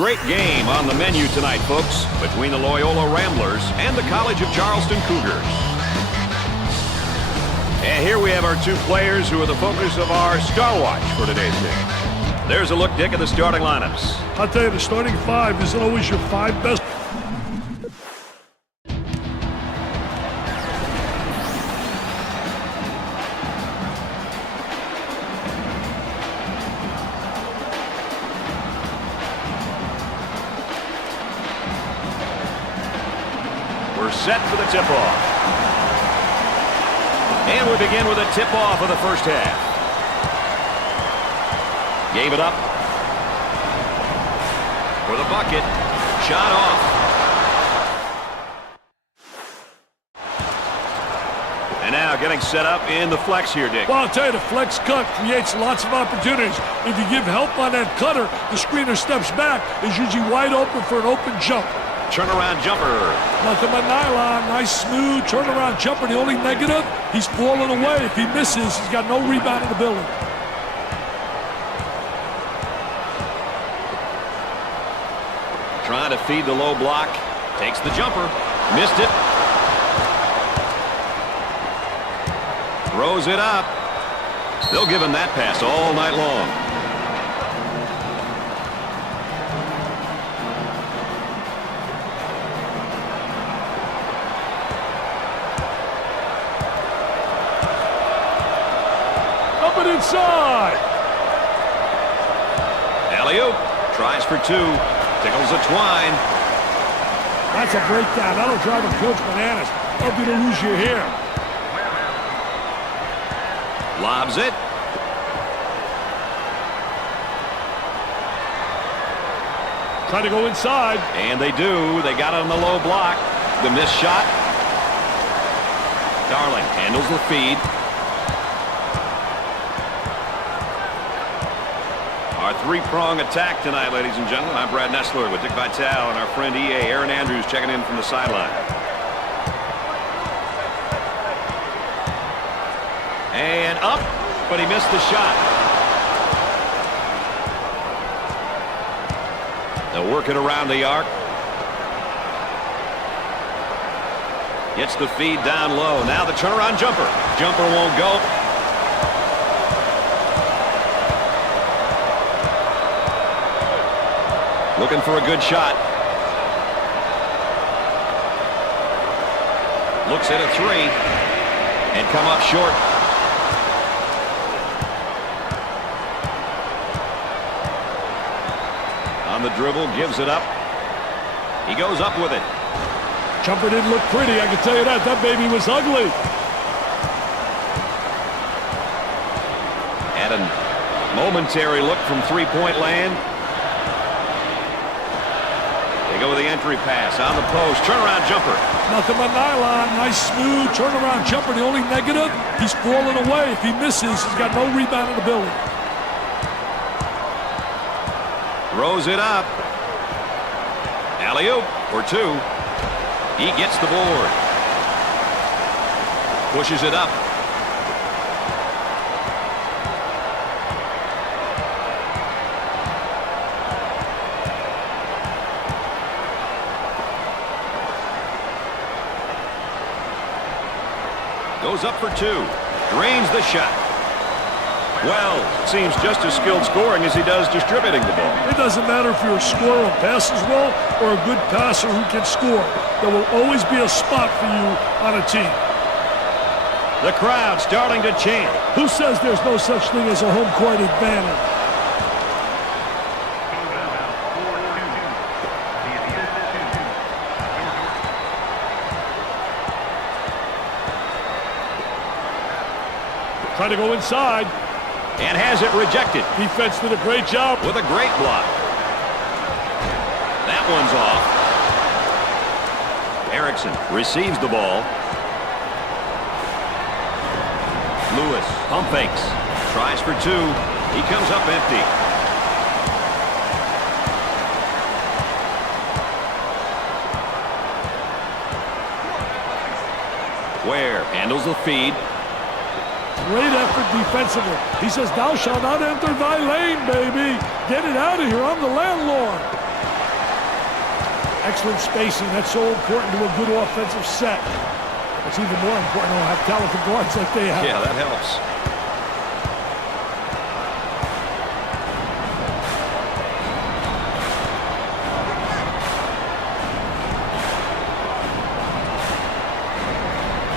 great game on the menu tonight, folks, between the Loyola Ramblers and the College of Charleston Cougars. And here we have our two players who are the focus of our Star Watch for today's game. There's a look, Dick, at the starting lineups. I'll tell you, the starting five isn't always your five best. We're set for the tip-off. And we begin with a tip-off of the first half. Gave it up. For the bucket. Shot off. And now getting set up in the flex here, Dick. Well, I'll tell you, the flex cut creates lots of opportunities. If you give help on that cutter, the screener steps back, is usually wide open for an open jump. Turnaround jumper. Nothing but nylon. Nice, smooth turnaround jumper. The only negative, he's falling away. If he misses, he's got no rebound in the building. Trying to feed the low block. Takes the jumper. Missed it. Throws it up. They'll give him that pass all night long. Inside. Alley-oop. Tries for two. Tickles a twine. That's a breakdown. That'll drive a coach bananas. Help you to lose your hair. Lobs it. Try to go inside. And they do. They got it on the low block. The missed shot. Darling handles the feed. Our three-prong attack tonight, ladies and gentlemen. I'm Brad Nessler with Dick Vitale and our friend EA Aaron Andrews checking in from the sideline. And up, but he missed the shot. They'll work it around the arc. Gets the feed down low. Now the turnaround jumper. Jumper won't go. Looking for a good shot. Looks at a three. And come up short. On the dribble, gives it up. He goes up with it. Jumper didn't look pretty, I can tell you that. That baby was ugly. Had a momentary look from three-point land. Go with the entry pass on the post. Turnaround jumper. Nothing but nylon. Nice, smooth turnaround jumper. The only negative, he's falling away. If he misses, he's got no rebound in the building. Throws it up. Alley-oop for two. He gets the board. Pushes it up. Goes up for two. Drains the shot. Well, seems just as skilled scoring as he does distributing the ball. It doesn't matter if you're a scorer who passes well or a good passer who can score. There will always be a spot for you on a team. The crowd starting to chant. Who says there's no such thing as a home court advantage? Try to go inside. And has it rejected. Defense did a great job. With a great block. That one's off. Erickson receives the ball. Lewis pump fakes. Tries for two. He comes up empty. Ware handles the feed. Great effort defensively. He says, thou shalt not enter thy lane, baby. Get it out of here. I'm the landlord. Excellent spacing. That's so important to a good offensive set. It's even more important to have talented guards like they have. Yeah, that helps.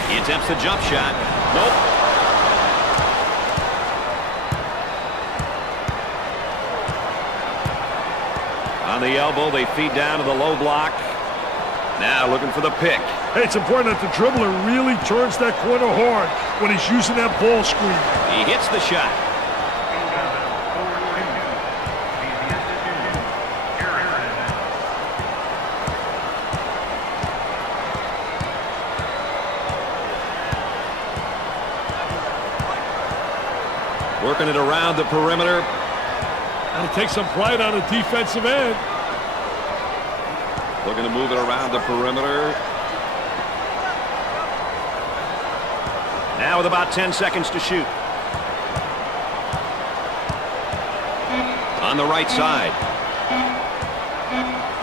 He attempts the jump shot. Nope. On the elbow, they feed down to the low block. Now looking for the pick. Hey, it's important that the dribbler really turns that corner hard when he's using that ball screen. He hits the shot. Working it around the perimeter. And take some pride on the defensive end. Looking to move it around the perimeter. Now with about 10 seconds to shoot. On the right side.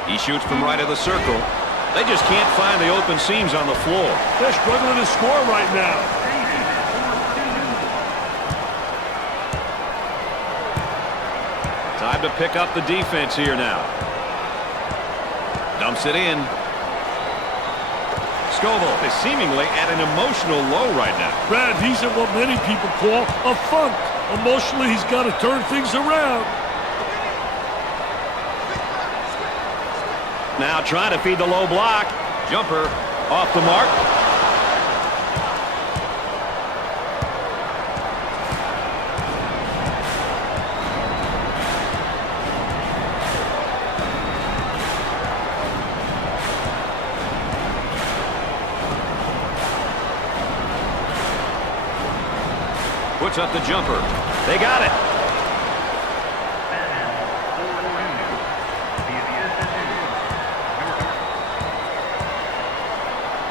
He shoots from right of the circle. They just can't find the open seams on the floor. They're struggling to score right now. Time to pick up the defense here now. Dumps it in. Scoville is seemingly at an emotional low right now. Brad, he's in what many people call a funk. Emotionally, he's got to turn things around. Now trying to feed the low block. Jumper off the mark. Puts up the jumper. They got it.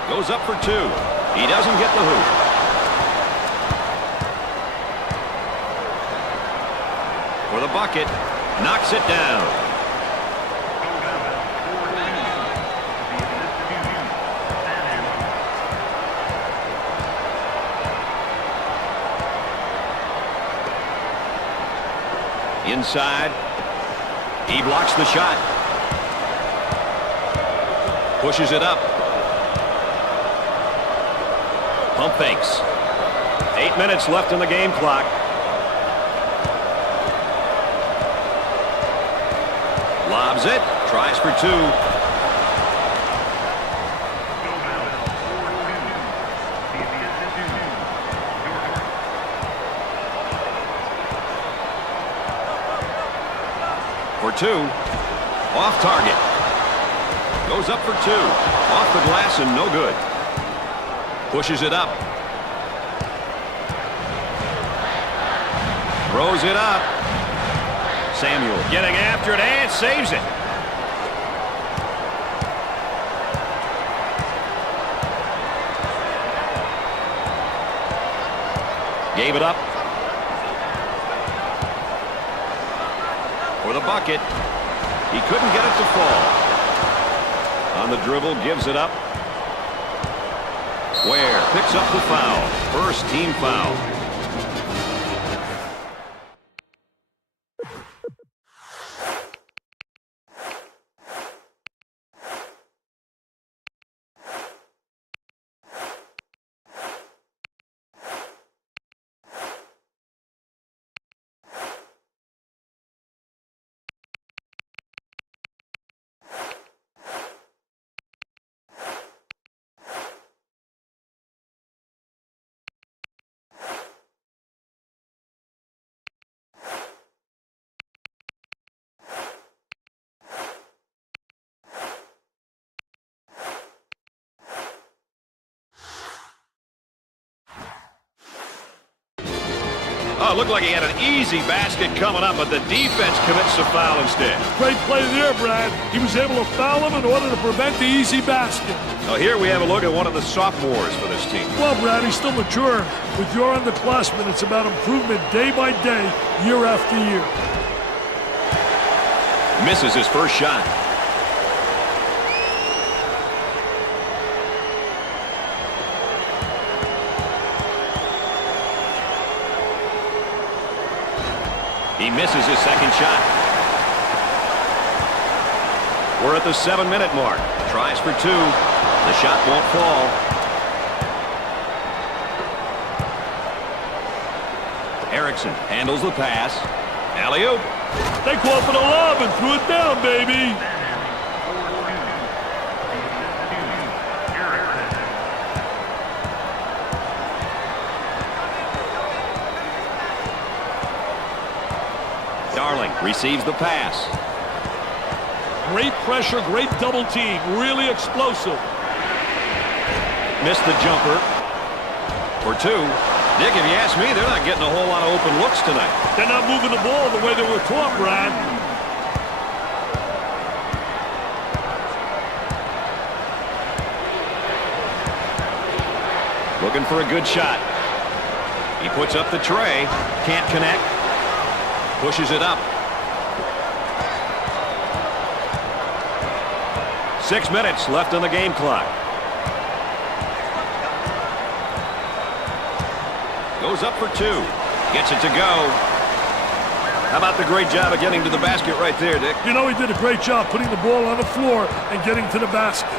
Goes up for two. He doesn't get the hoop. For the bucket. Knocks it down. Inside. He blocks the shot. Pushes it up. Pump fakes. 8 minutes left in the game clock. Lobs it. Tries for two. For two. Off target. Goes up for two. Off the glass and no good. Pushes it up. Throws it up. Samuel getting after it and saves it. Gave it up. For the bucket. He couldn't get it to fall. On the dribble, gives it up. Ware picks up the foul. First team foul. Oh, it looked like he had an easy basket coming up, but the defense commits a foul instead. Great play there, Brad. He was able to foul him in order to prevent the easy basket. Now here we have a look at one of the sophomores for this team. Well, Brad, he's still mature. With your underclassmen, it's about improvement day by day, year after year. Misses his first shot. He misses his second shot. We're at the 7-minute mark. Tries for two. The shot won't fall. Erickson handles the pass. Alley-oop. They go up for the lob and threw it down, baby. Darling receives the pass. Great pressure, great double team. Really explosive. Missed the jumper. For two. Dick, if you ask me, they're not getting a whole lot of open looks tonight. They're not moving the ball the way they were taught, Brad. Looking for a good shot. He puts up the tray. Can't connect. Pushes it up. 6 minutes left on the game clock. Goes up for two. Gets it to go. How about the great job of getting to the basket right there, Dick? You know, he did a great job putting the ball on the floor and getting to the basket.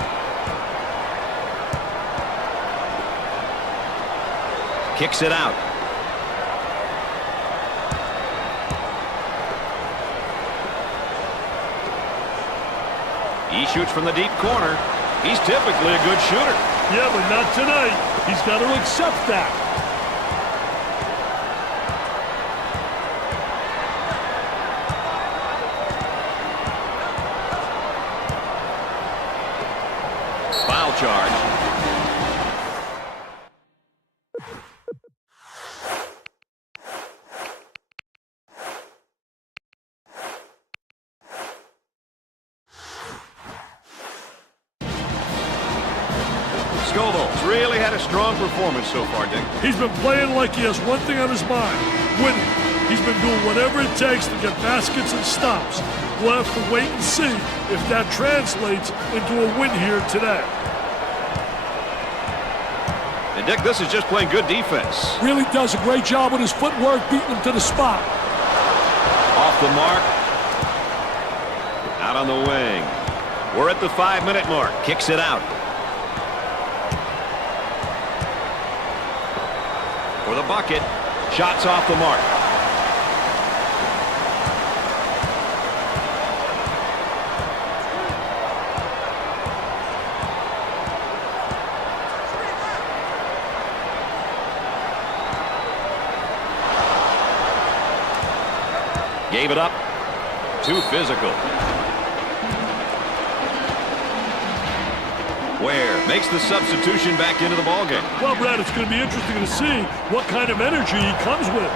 Kicks it out. He shoots from the deep corner. He's typically a good shooter. Yeah, but not tonight. He's got to accept that. Foul charge. Scoville's really had a strong performance so far, Dick. He's been playing like he has one thing on his mind, winning. He's been doing whatever it takes to get baskets and stops. We'll have to wait and see if that translates into a win here today. And Dick, this is just playing good defense. Really does a great job with his footwork, beating him to the spot. Off the mark. Out on the wing. We're at the 5-minute mark. Kicks it out. For the bucket. Shots off the mark. Gave it up. Too physical. Ware makes the substitution back into the ballgame. Well, Brad, it's going to be interesting to see what kind of energy he comes with.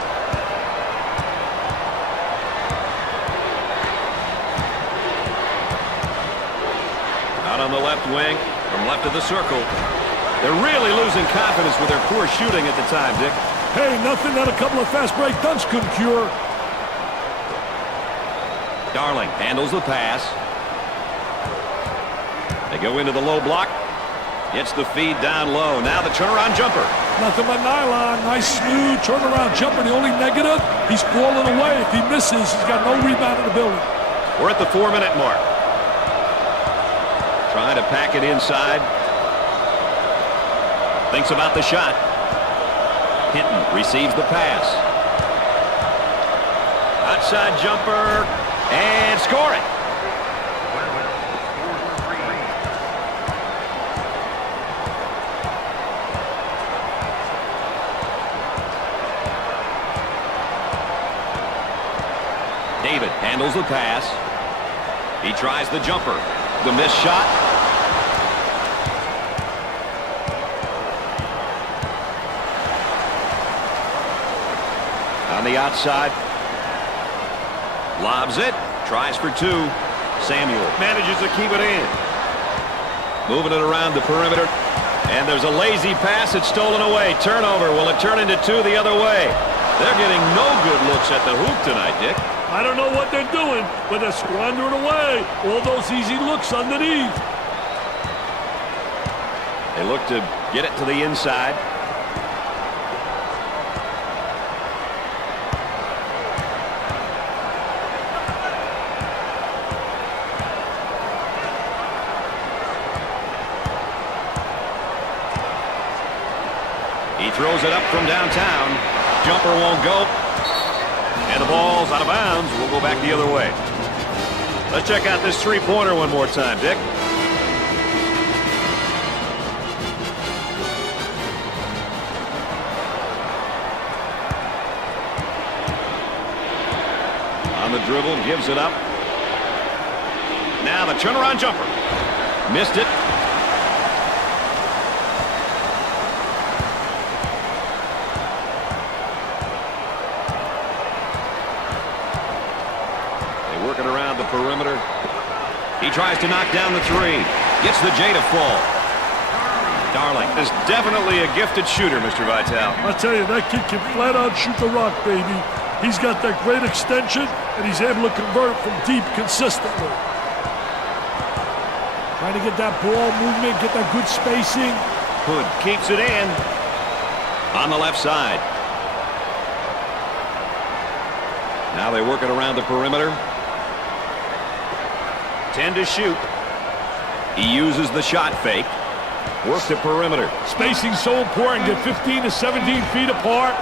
Out on the left wing, from left of the circle. They're really losing confidence with their poor shooting at the time, Dick. Hey, nothing that a couple of fast break dunks couldn't cure. Darling handles the pass. They go into the low block. Gets the feed down low. Now the turnaround jumper. Nothing but nylon. Nice, smooth turnaround jumper. The only negative, he's falling away. If he misses, he's got no rebound in the building. We're at the 4-minute mark. Trying to pack it inside. Thinks about the shot. Hinton receives the pass. Outside jumper. And score it. David handles the pass. He tries the jumper. The missed shot. On the outside. Lobs it. Tries for two. Samuel manages to keep it in. Moving it around the perimeter. And there's a lazy pass. It's stolen away. Turnover. Will it turn into two the other way? They're getting no good looks at the hoop tonight, Dick. I don't know what they're doing, but they're squandering away all those easy looks underneath. They look to get it to the inside. throws it up from downtown. Jumper won't go. And the ball's out of bounds. We'll go back the other way. Let's check out this three-pointer one more time, Dick. On the dribble, gives it up. Now the turnaround jumper. Missed it. They work it around the perimeter. He tries to knock down the three. Gets the J to fall. Darling is definitely a gifted shooter, Mr. Vitale. I tell you, that kid can flat out shoot the rock, baby. He's got that great extension, and he's able to convert it from deep consistently. Trying to get that ball movement, get that good spacing. Hood keeps it in. On the left side. Now they work it around the perimeter. 10 to shoot. He uses the shot fake. Works the perimeter. Spacing so important. Get 15 to 17 feet apart.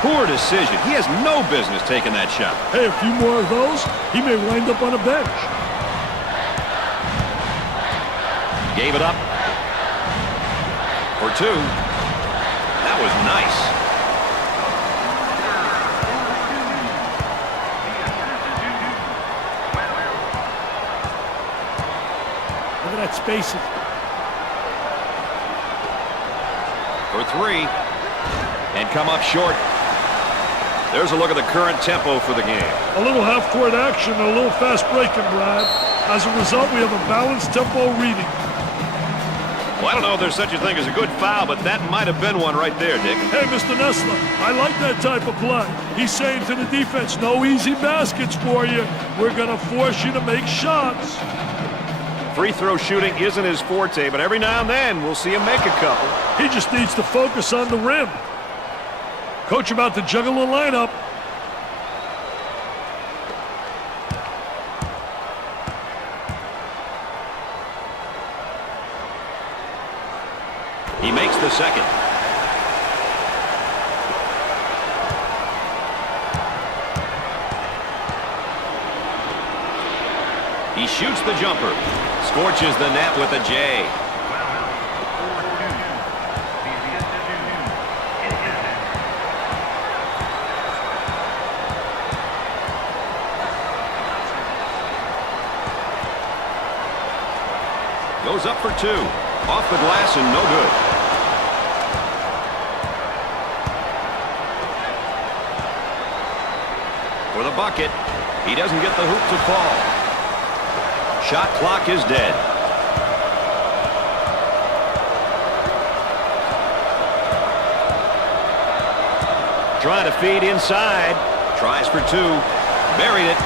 Poor decision. He has no business taking that shot. Hey, a few more of those, he may wind up on a bench. Gave it up for two. That was nice. Look at that spacing. For three. And come up short. There's a look at the current tempo for the game. A little half-court action and a little fast breaking, Brad. As a result, we have a balanced tempo reading. Well, I don't know if there's such a thing as a good foul, but that might have been one right there, Dick. Hey, Mr. Nessler, I like that type of play. He's saying to the defense, no easy baskets for you. We're going to force you to make shots. Free throw shooting isn't his forte, but every now and then we'll see him make a couple. He just needs to focus on the rim. Coach about to juggle the lineup. He makes the second. He shoots the jumper. Scorches the net with a J. Goes up for two. Off the glass and no good. For the bucket. He doesn't get the hoop to fall. Shot clock is dead. Trying to feed inside. Tries for two. Buried it.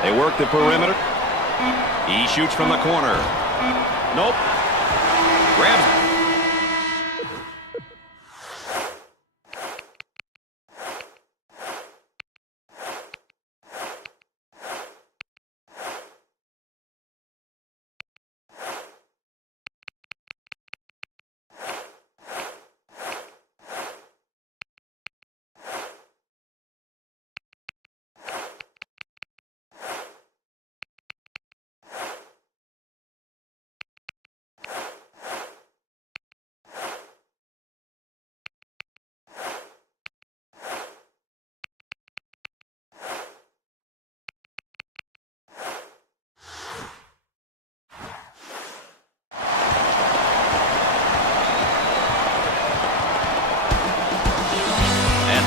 They work the perimeter. He shoots from the corner. Nope. Grabs.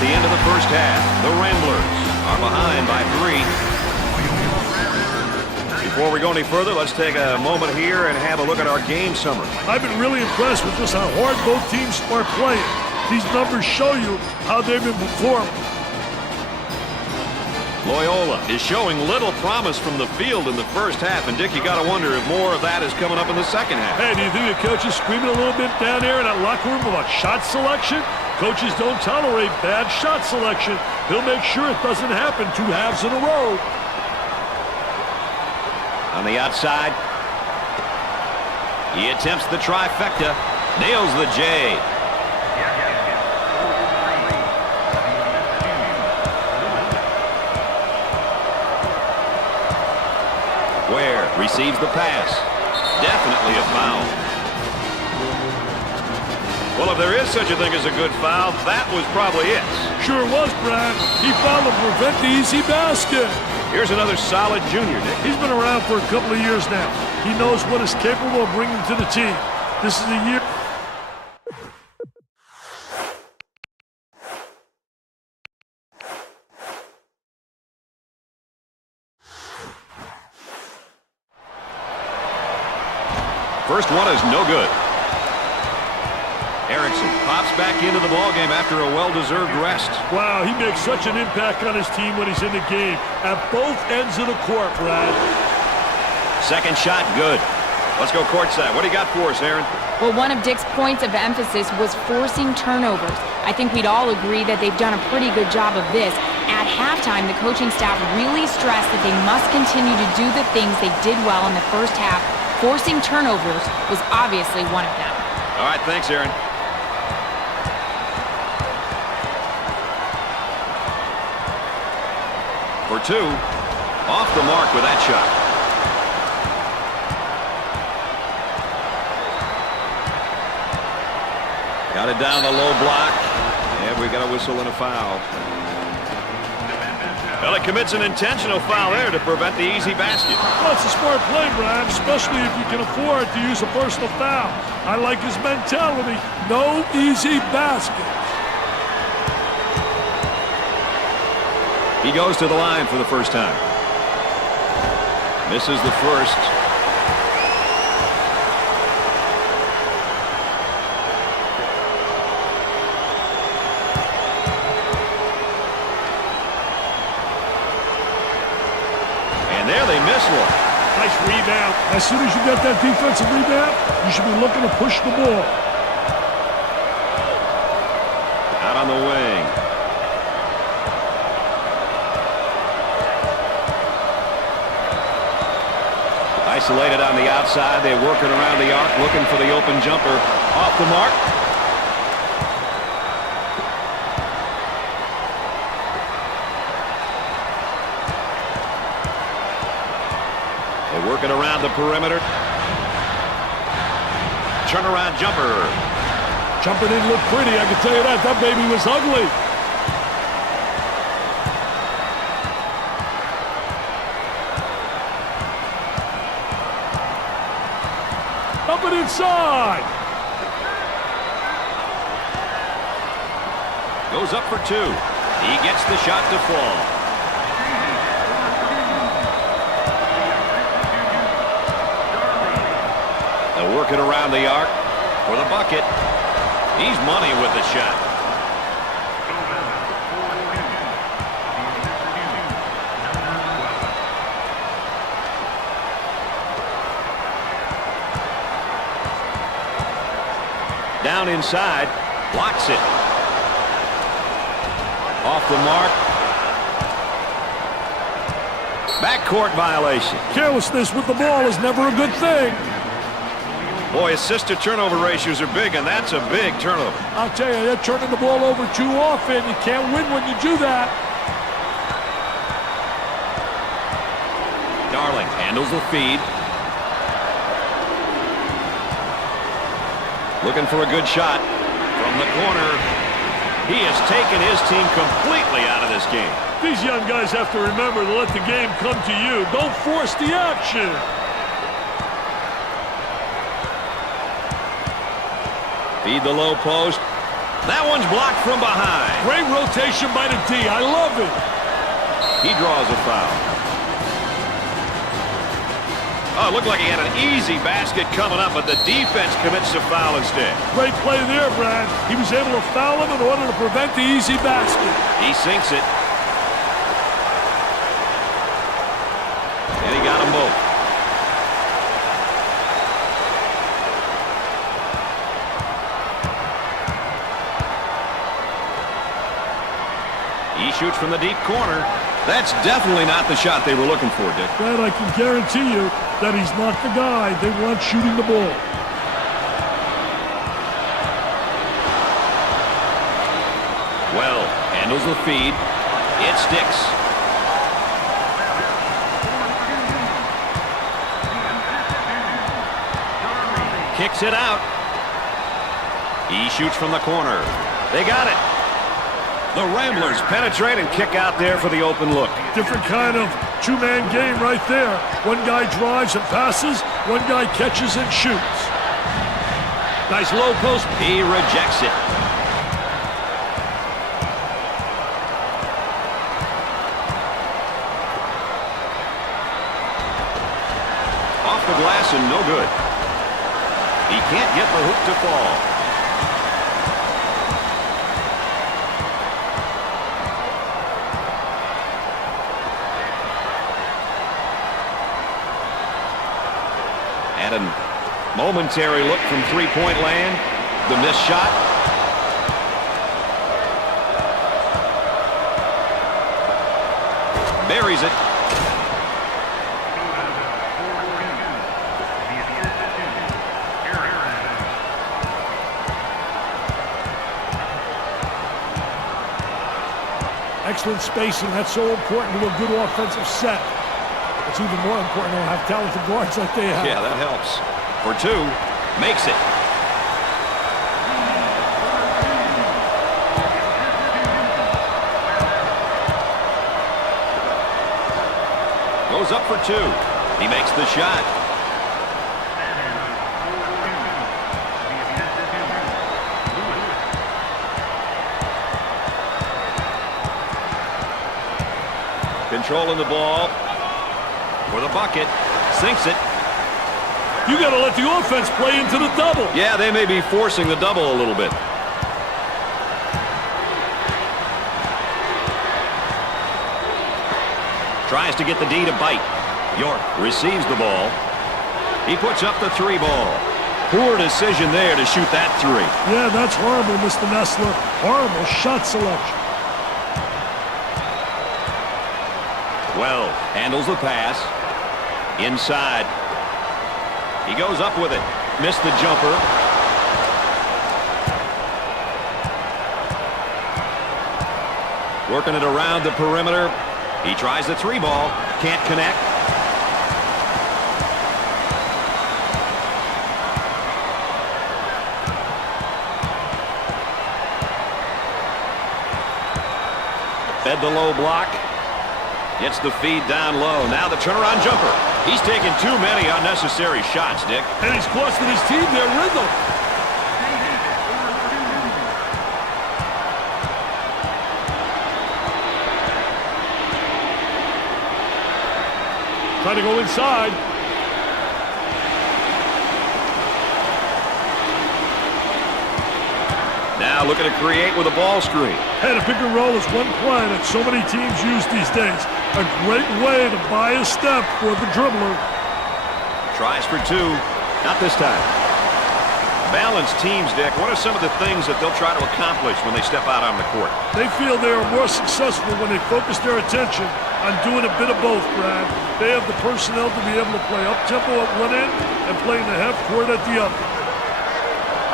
The end of the first half, the Ramblers are behind by 3. Before we go any further, let's take a moment here and have a look at our game summary. I've been really impressed with just how hard both teams are playing. These numbers show you how they've been performing. Loyola is showing little promise from the field in the first half, and Dick, you got to wonder if more of that is coming up in the second half. Hey, do you think the coach is screaming a little bit down there in that locker room about shot selection? Coaches don't tolerate bad shot selection. He'll make sure it doesn't happen 2 halves in a row. On the outside. He attempts the trifecta. Nails the J. Ware receives the pass. Definitely a foul. Well, if there is such a thing as a good foul, that was probably it. Sure was, Brad. He fouled to prevent the easy basket. Here's another solid junior, Nick. He's been around for a couple of years now. He knows what is capable of bringing to the team. This is a year. First one is no good. Erickson pops back into the ballgame after a well-deserved rest. Wow, he makes such an impact on his team when he's in the game. At both ends of the court, Brad. Second shot, good. Let's go courtside. What do you got for us, Aaron? Well, one of Dick's points of emphasis was forcing turnovers. I think we'd all agree that they've done a pretty good job of this. At halftime, the coaching staff really stressed that they must continue to do the things they did well in the first half. Forcing turnovers was obviously one of them. All right, thanks, Aaron. For two, off the mark with that shot. Got it down the low block, and we got a whistle and a foul. Well, it commits an intentional foul there to prevent the easy basket. Well, it's a smart play, Brad, especially if you can afford to use a personal foul. I like his mentality. No easy baskets. He goes to the line for the first time. Misses the first. And there they miss one. Nice rebound. As soon as you get that defensive rebound, you should be looking to push the ball. Out on the wing. Isolated on the outside. They're working around the arc, looking for the open jumper. Off the mark. They're working around the perimeter. Turnaround jumper. Jumper didn't look pretty, I can tell you that. That baby was ugly. Up and inside. Goes up for two. He gets the shot to fall. They're working around the arc for the bucket. He's money with the shot. Down inside, blocks it. Off the mark. Backcourt violation. Carelessness with the ball is never a good thing. Boy, assist-to-turnover ratios are big, and that's a big turnover. I'll tell you, they're turning the ball over too often. You can't win when you do that. Darling handles the feed. Looking for a good shot from the corner. He has taken his team completely out of this game. These young guys have to remember to let the game come to you. Don't force the action. Feed the low post. That one's blocked from behind. Great rotation by the D. I love it. He draws a foul. Oh, it looked like he had an easy basket coming up, but the defense commits a foul instead. Great play there, Brad. He was able to foul him in order to prevent the easy basket. He sinks it. And he got them both. He shoots from the deep corner. That's definitely not the shot they were looking for, Dick. Brad, I can guarantee you that he's not the guy they want shooting the ball. Well, handles the feed. It sticks. Kicks it out. He shoots from the corner. They got it. The Ramblers penetrate and kick out there for the open look. Different kind of two-man game right there. One guy drives and passes, one guy catches and shoots. Nice low post. He rejects it. Off the glass and no good. He can't get the hoop to fall. And a momentary look from three-point land. The missed shot. Buries it. Excellent spacing. That's so important to a good offensive set. It's even more important to have talented guards like they have. Yeah, that helps. For two, makes it. Goes up for two. He makes the shot. Controlling the ball. For the bucket. Sinks it. You got to let the offense play into the double. Yeah, they may be forcing the double a little bit. Tries to get the D to bite. York receives the ball. He puts up the three ball. Poor decision there to shoot that three. Yeah, that's horrible, Mr. Nessler. Horrible shot selection. Well, handles the pass. Inside. He goes up with it. Missed the jumper. Working it around the perimeter. He tries the three ball. Can't connect. Fed the low block. Gets the feed down low. Now the turnaround jumper. He's taking too many unnecessary shots, Dick. And he's costing his team their rhythm. Trying to go inside. Now looking to create with a ball screen. Hey, the pick and roll is one play that so many teams use these days. A great way to buy a step for the dribbler. Tries for two. Not this time. Balanced teams, Dick. What are some of the things that they'll try to accomplish when they step out on the court? They feel they are more successful when they focus their attention on doing a bit of both, Brad. They have the personnel to be able to play up-tempo at one end and play in the half court at the other.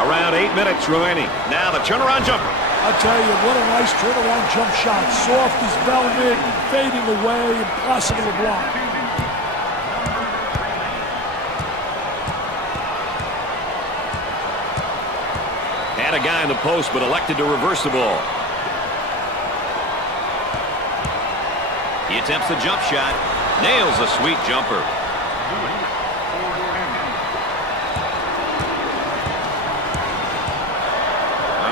Around 8 minutes remaining. Now the turnaround jumper. I'll tell you, what a nice turnaround jump shot. Soft as velvet, fading away, impossible to block. Had a guy in the post, but elected to reverse the ball. He attempts the jump shot. Nails a sweet jumper.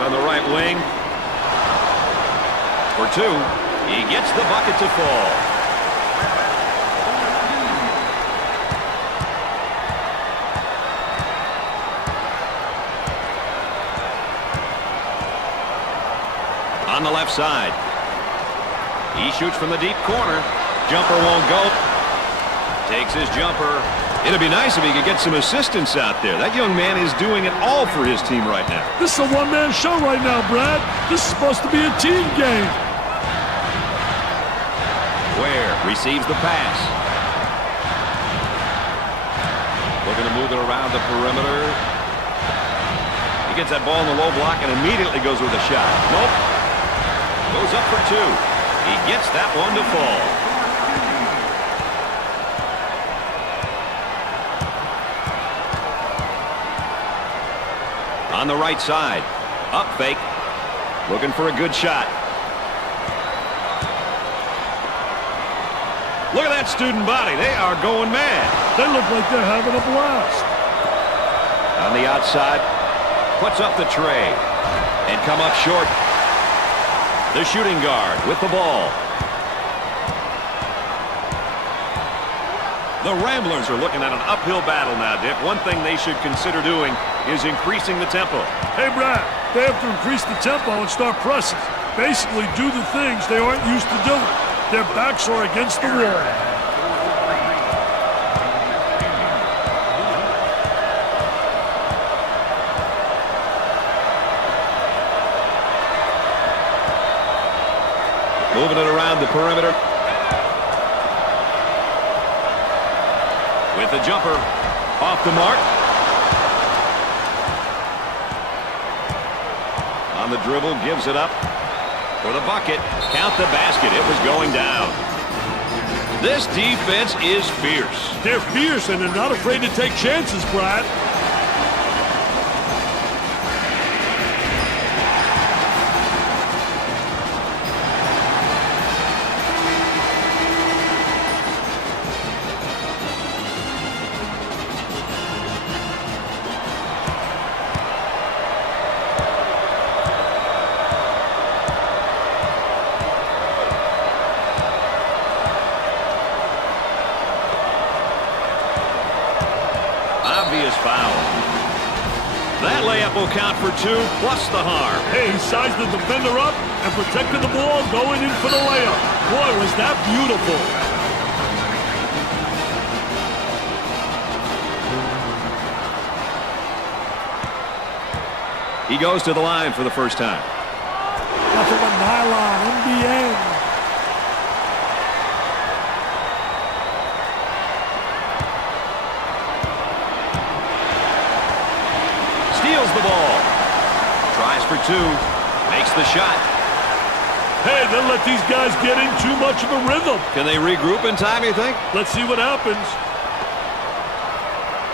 On the right wing. For two. He gets the bucket to fall. On the left side. He shoots from the deep corner. Jumper won't go. Takes his jumper. It'd be nice if he could get some assistance out there. That young man is doing it all for his team right now. This is a one-man show right now, Brad. This is supposed to be a team game. Ware receives the pass. Looking to move it around the perimeter. He gets that ball in the low block and immediately goes with a shot. Nope. Goes up for two. He gets that one to fall. On the right side. Up fake. Looking for a good shot. Look at that student body. They are going mad. They look like they're having a blast. On the outside. Puts up the tray. And come up short. The shooting guard with the ball. The Ramblers are looking at an uphill battle now, Dick. One thing they should consider doing is increasing the tempo. Hey, Brad, they have to increase the tempo and start pressing. Basically, do the things they aren't used to doing. Their backs are against the wall. Moving it around the perimeter. With the jumper off the mark. On the dribble, gives it up for the bucket. Count the basket. It was going down. This defense is fierce. They're fierce, and they're not afraid to take chances, Brad. Foul. That layup will count for two, plus the harm. Hey, he sized the defender up and protected the ball going in for the layup. Boy, was that beautiful. He goes to the line for the first time. Nothing but nylon, NBA. Steals the ball. Tries for two. Makes the shot. Hey, they'll let these guys get in too much of a rhythm. Can they regroup in time, you think? Let's see what happens.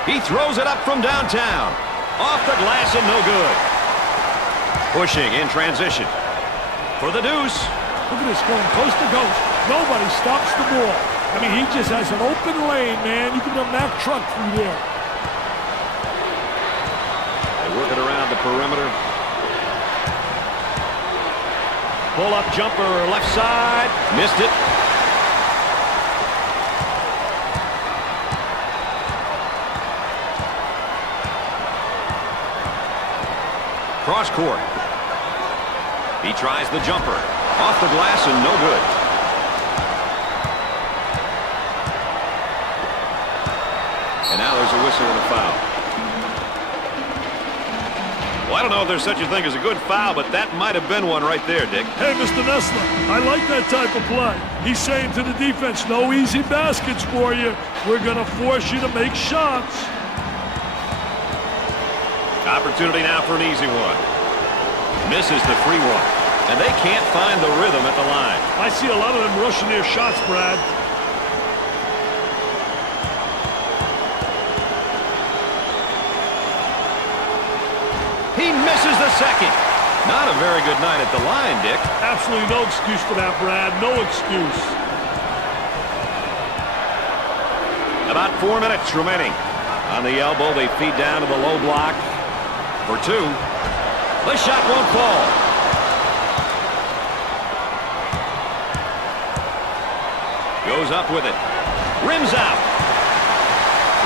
He throws it up from downtown. Off the glass and no good. Pushing in transition. For the deuce. Look at this, going coast to coast. Nobody stops the ball. I mean, he just has an open lane, man. You can run that truck through there. Working around the perimeter. Pull-up jumper left side. Missed it. Cross court. He tries the jumper. Off the glass and no good. And now there's a whistle and a foul. Well, I don't know if there's such a thing as a good foul, but that might have been one right there, Dick. Hey, Mr. Nessler, I like that type of play. He's saying to the defense, no easy baskets for you. We're going to force you to make shots. Opportunity now for an easy one. Misses the free one. And they can't find the rhythm at the line. I see a lot of them rushing their shots, Brad. He misses the second. Not a very good night at the line, Dick. Absolutely no excuse for that, Brad. No excuse. About 4 minutes remaining. On the elbow, they feed down to the low block for two. The shot won't fall. Goes up with it. Rims out.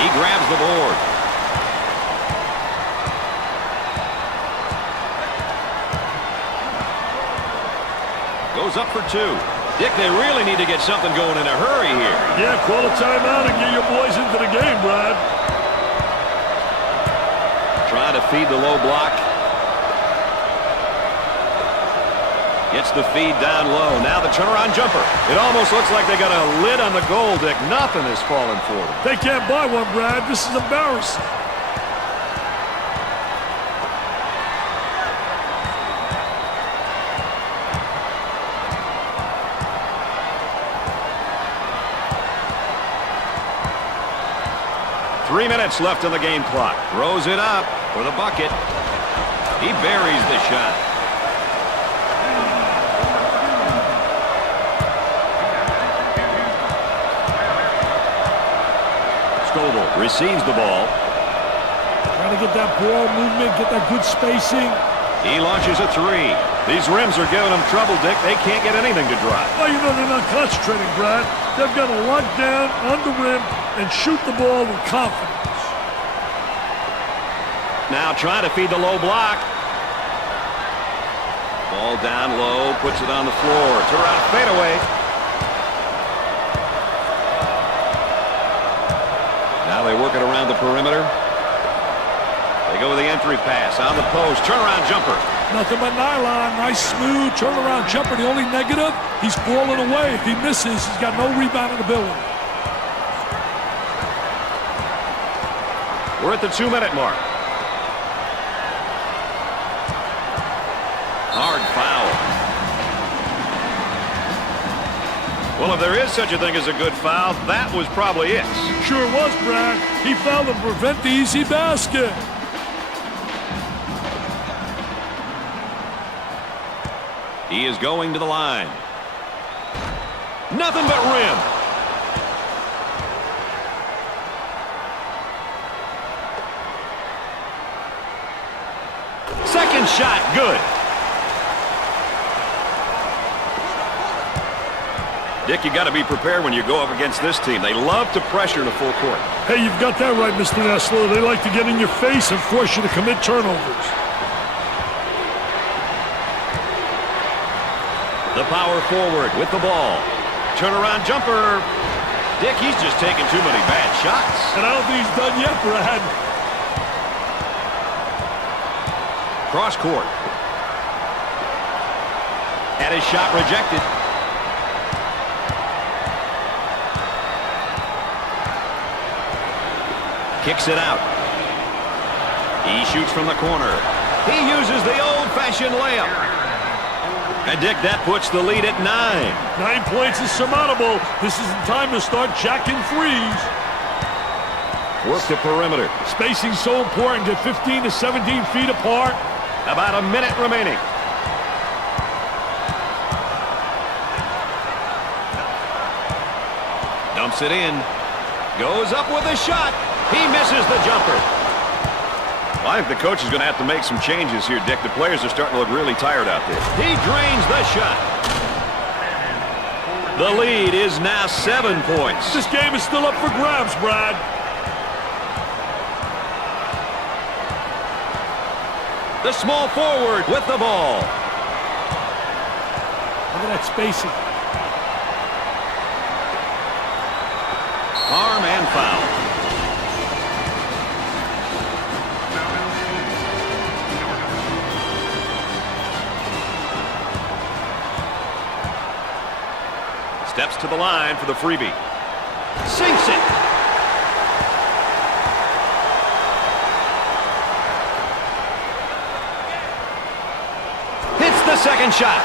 He grabs the board. Goes up for two. Dick, they really need to get something going in a hurry here. Yeah, call a timeout and get your boys into the game, Brad. Trying to feed the low block. Gets the feed down low. Now the turnaround jumper. It almost looks like they got a lid on the goal, Dick. Nothing has fallen for them. They can't buy one, Brad. This is embarrassing. Three minutes left on the game clock. Throws it up for the bucket. He buries the shot. Receives the ball. Trying to get that ball movement, get that good spacing. He launches a three. These rims are giving them trouble, Dick. They can't get anything to dry. Well, you know they're not concentrating, Brad. They've got to lock down on the rim and shoot the ball with confidence. Now trying to feed the low block. Ball down low, puts it on the floor. Turn around fadeaway. Now they work it around the perimeter. They go with the entry pass on the post. Turnaround jumper. Nothing but nylon. Nice, smooth turnaround jumper. The only negative, he's falling away. If he misses, he's got no rebounding ability. We're at the 2-minute mark. Hard foul. Well, if there is such a thing as a good foul, that was probably it. Sure was, Brad. He fouled to prevent the easy basket. He is going to the line. Nothing but rim. Second shot, good. Dick, you got to be prepared when you go up against this team. They love to pressure in a full court. Hey, you've got that right, Mr. Nessler. They like to get in your face and force you to commit turnovers. The power forward with the ball. Turnaround jumper. Dick, he's just taking too many bad shots. And I don't think he's done yet, Brad. Cross court. Had his shot rejected. Kicks it out. He shoots from the corner. He uses the old-fashioned layup. And, Dick, that puts the lead at 9. 9 points is surmountable. This isn't time to start jacking threes. Work the perimeter. Spacing so important. Get 15 to 17 feet apart. About a minute remaining. Dumps it in. Goes up with a shot. He misses the jumper. Well, I think the coach is going to have to make some changes here, Dick. The players are starting to look really tired out there. He drains the shot. The lead is now 7 points. This game is still up for grabs, Brad. The small forward with the ball. Look at that spacing. Arm and foul. Steps to the line for the freebie. Sinks it. Hits the second shot.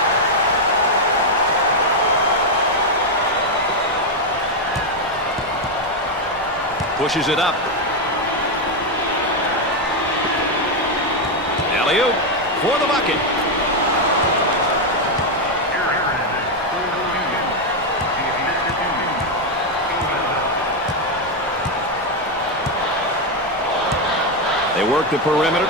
Pushes it up. Alley-oop for the bucket. They work the perimeter.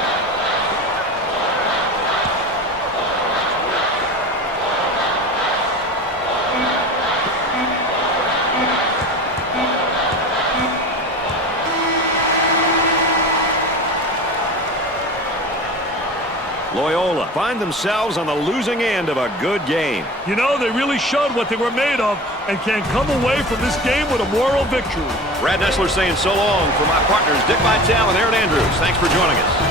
Loyola find themselves on the losing end of a good game. You know, they really showed what they were made of and can come away from this game with a moral victory. Brad Nessler saying so long for my partners Dick Vitale and Aaron Andrews. Thanks for joining us.